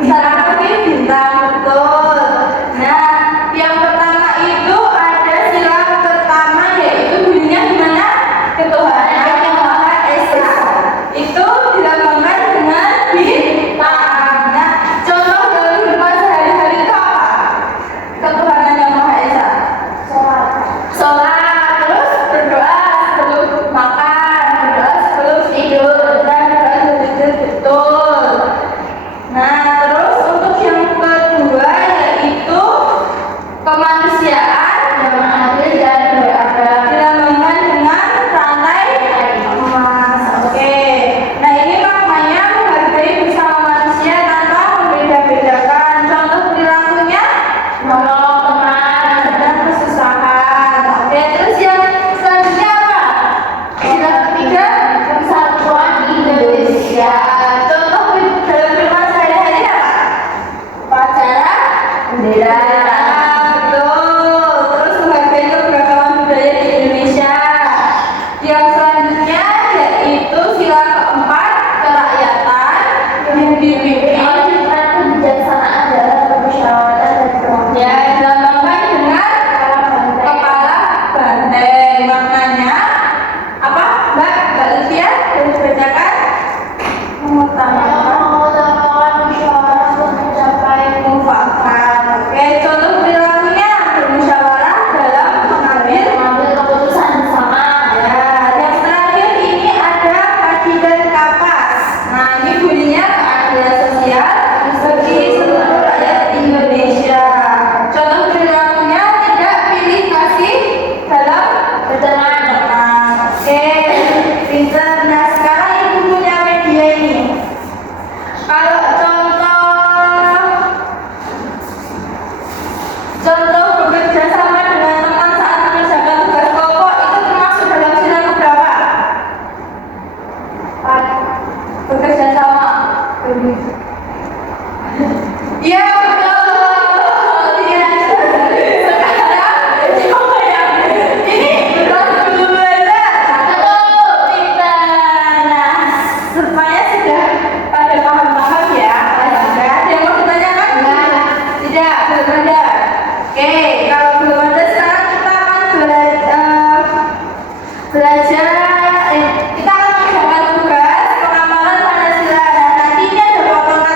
Salah satunya bintang, betul. Nah, yang pertama itu ada sila pertama yaitu bunyinya gimana? Ketuhanan yang Maha Esa. Itu dilambangkan dengan bintang. Nah, contoh dalam kehidupan sehari-hari itu apa? Ketuhanan yang Maha Esa. Sholat, terus berdoa sebelum makan, berdoa sebelum tidur, dan berdoa sebelum tidur, betul. Nah, terus untuk yang kedua yaitu kemanusiaan yang adil dan beradab, dilambangkan dengan rantai emas. Oke. Nah, ini maknanya menghargai bersama manusia tanpa membeda-bedakan. Contoh perilakunya menolong teman dan kesusahan. Oke, terus yang selanjutnya apa? Sila ketiga, persatuan Indonesia. Contoh dalam kehidupan sehari-hari apa? Upacara bendera, betul. Terus menghargai keberagaman budaya di Indonesia. Yang selanjutnya yaitu sila keempat, kerakyatan yang dipimpin kebijaksanaan dalam bermusyawarah dan bermufakat. Ya, dilambangkan dengan kepala banteng. Maknanya apa, Mbak Lutfia? Boleh dibacakan? Mengutamakan musyawarah untuk mencapai mufakat. Oke, contoh perilakunya bermusyawarah dalam mengambil keputusan bersama. Ya, yang terakhir ini ada kaki dan kapas. Nah, ini bunyinya keadilan sosial bagi seluruh rakyat Indonesia. Contoh perilakunya tidak pilih kasih dalam berteman. Oke, pinter. Nah, sekarang ibu punya media ini. Kalau contoh bekerja sama dengan teman saat mengerjakan tugas pokok itu termasuk dalam sila keberapa? Bekerja sama. Iya, betul. Iya. Sekarang coba ya. Ini berapa dulu aja? Satu. Pintar. Nah, supaya sudah pada paham-paham ya. Ada yang mau ditanyakan? Tidak, belum ada. Oke, kalau belum ada sekarang kita akan belajar kita akan mengerjakan tugas pengamalan Pancasila. Nah, nanti ini ada potongan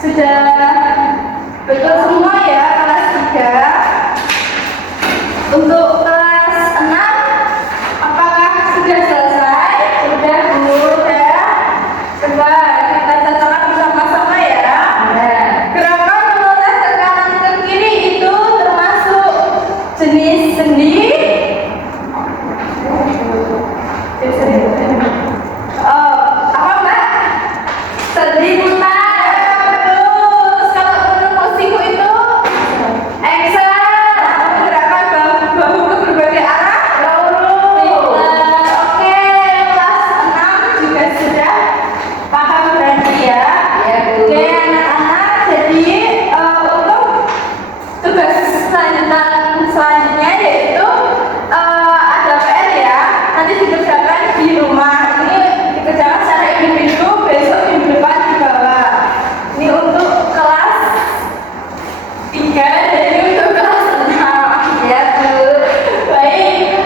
sudah betul semua ya kelas 3. Untuk kelas 6 apakah sudah selesai? Sudah Bu, sudah. Coba kita cocokkan bersama-sama ya. Gerakan menulis ke kanan ke kiri itu termasuk jenis sendi. Apa Mbak? Sendi putar. Selanjutnya yaitu ada PR ya, nanti dikerjakan di rumah. Ini dikerjakan secara individu, besok minggu depan dibawa. Ini untuk kelas 3 dan ini untuk kelas 6 ya Bu. Baik,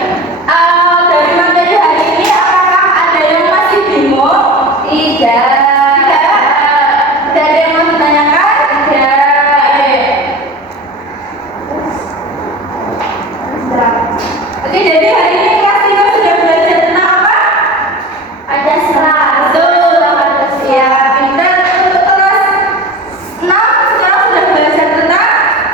dari materi hari ini apakah ada yang masih bingung? Tidak. Tidak ada yang mau ditanyakan? Tidak. Oke, jadi hari ini kelas 3 sudah belajar tentang apa? Ada betul. Ya, pintar. Untuk kelas 6 sekarang sudah belajar tentang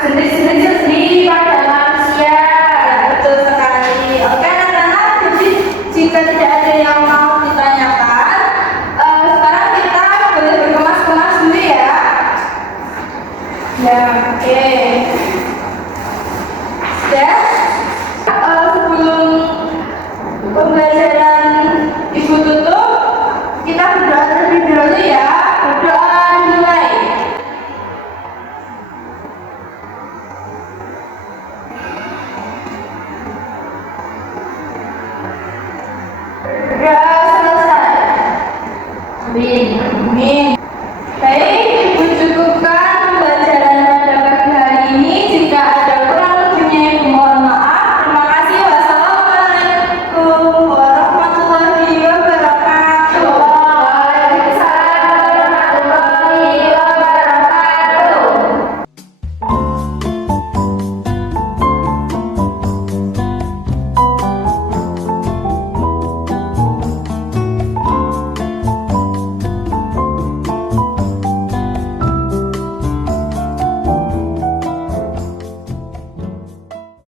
jenis-jenis sendi pada manusia. Ya, betul sekali. Oke, anak-anak, jadi jika tidak ada yang mau ditanyakan, sekarang kita boleh berkemas-kemas dulu ya. Ya, oke. Sudah?